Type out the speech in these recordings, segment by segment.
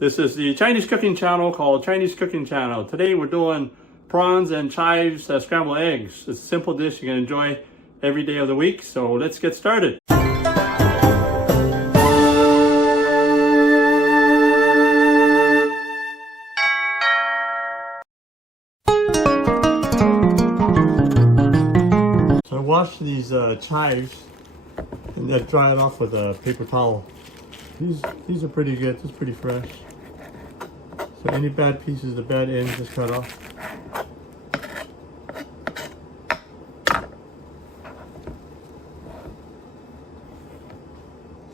This is the Chinese cooking channel called Chinese Cooking Channel. Today we're doing prawns and chives scrambled eggs. It's a simple dish you can enjoy every day of the week. So let's get started. So I washed these chives and then dry it off with a paper towel. These are pretty good. It's pretty fresh. So any bad pieces, the bad ends, just cut off.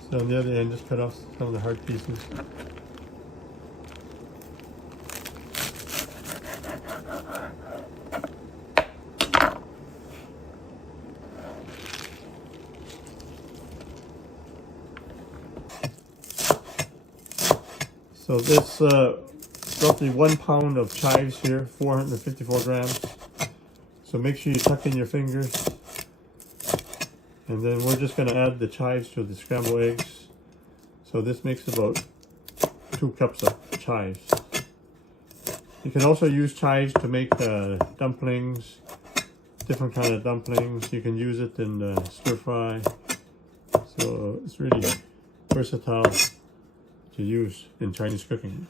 So on the other end, just cut off some of the hard pieces. So this roughly 1 pound of chives here, 454 grams. So make sure you tuck in your fingers. And then we're just going to add the chives to the scrambled eggs. So this makes about 2 cups of chives. You can also use chives to make dumplings, different kind of dumplings. You can use it in stir fry. So it's really versatile to use in Chinese cooking.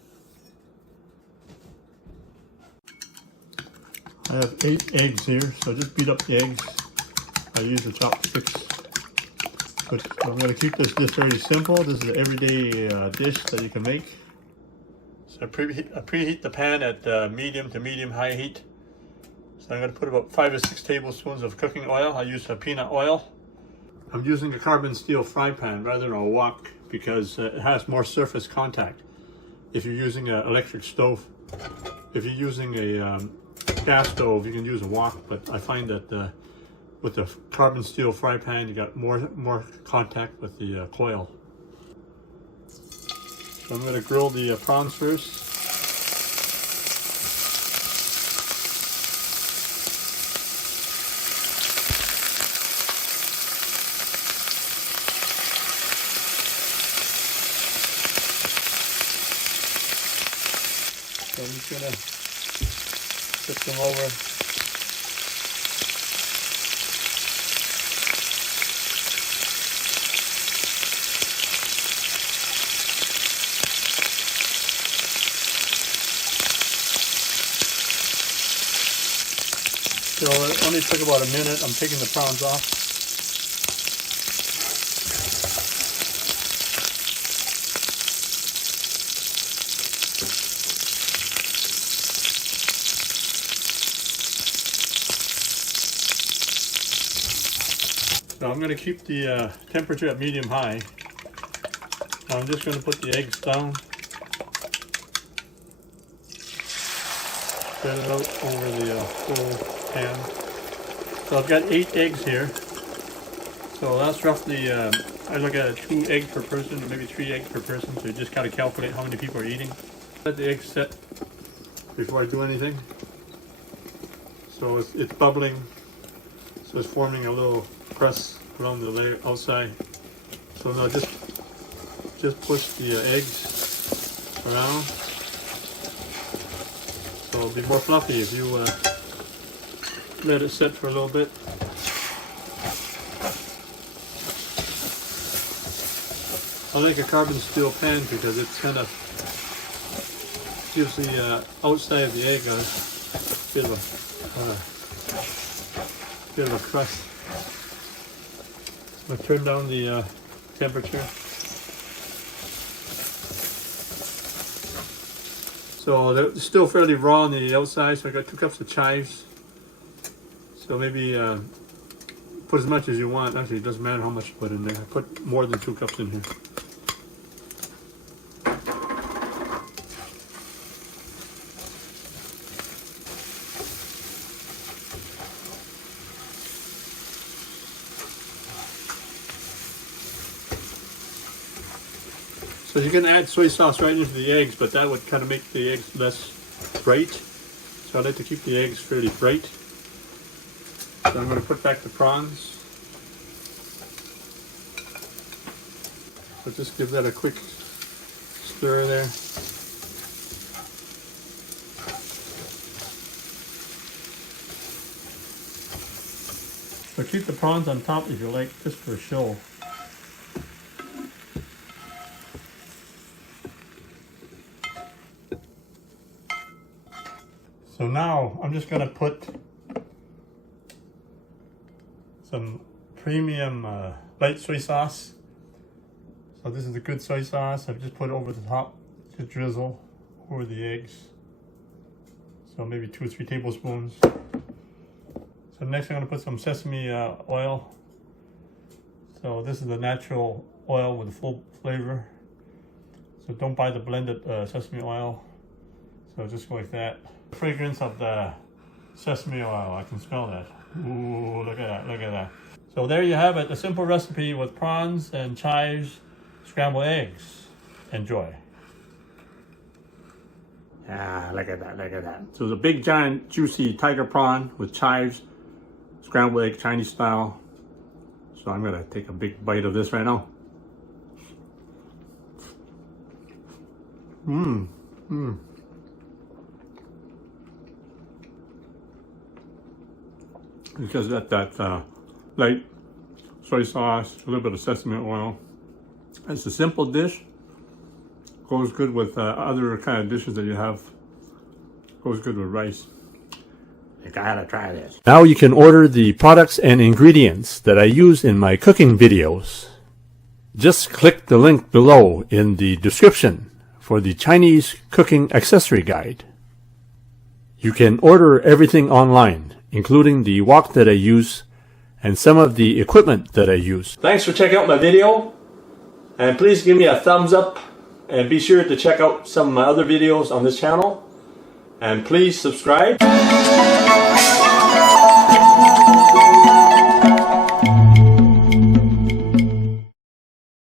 I have 8 eggs here, so just beat up the eggs. I use the chopsticks. But I'm going to keep this dish very simple. This is an everyday dish that you can make. So I preheat the pan at medium to medium-high heat. So I'm going to put about 5 or 6 tablespoons of cooking oil. I use peanut oil. I'm using a carbon steel fry pan rather than a wok because it has more surface contact. If you're using an electric stove, if you're using a gas stove, you can use a wok, but I find that with the carbon steel fry pan, you got more contact with the coil. So I'm going to grill the prawns first. So I'm just going to flip them over. So it only took about a minute. I'm taking the prawns off. So I'm going to keep the temperature at medium-high. Now I'm just going to put the eggs down. Spread it out over the whole pan. So I've got 8 eggs here. So that's roughly, I look at 2 eggs per person, or maybe 3 eggs per person. So you just got to calculate how many people are eating. Let the eggs set before I do anything. So it's bubbling. So it's forming a little press around the layer outside. So now just push the eggs around. So it'll be more fluffy if you let it sit for a little bit. I like a carbon steel pan because it kind of gives the outside of the egg a bit of a crust. I'm going to turn down the temperature. So they're still fairly raw on the outside, so I got 2 cups of chives. So maybe put as much as you want. Actually, it doesn't matter how much you put in there. I put more than 2 cups in here. So you can add soy sauce right into the eggs, but that would kind of make the eggs less bright. So I like to keep the eggs fairly bright. So I'm going to put back the prawns. So just give that a quick stir there. So keep the prawns on top if you like, just for show. So now I'm just gonna put some premium light soy sauce. So this is a good soy sauce. I've just put it over the top to drizzle over the eggs. So maybe 2 or 3 tablespoons. So next I'm going to put some sesame oil. So this is the natural oil with the full flavor. So don't buy the blended sesame oil. So just go like that. The fragrance of the sesame oil, I can smell that. Ooh, look at that, look at that. So there you have it, a simple recipe with prawns and chives, scrambled eggs. Enjoy. Ah, look at that, look at that. So it's a big, giant, juicy tiger prawn with chives, scrambled egg, Chinese style. So I'm gonna take a big bite of this right now. Because that light soy sauce, a little bit of sesame oil. It's a simple dish. Goes good with other kind of dishes that you have. Goes good with rice. You gotta try this. Now you can order the products and ingredients that I use in my cooking videos. Just click the link below in the description for the Chinese cooking accessory guide. You can order everything online, including the wok that I use and some of the equipment that I use. Thanks for checking out my video, and please give me a thumbs up, and be sure to check out some of my other videos on this channel, and please subscribe.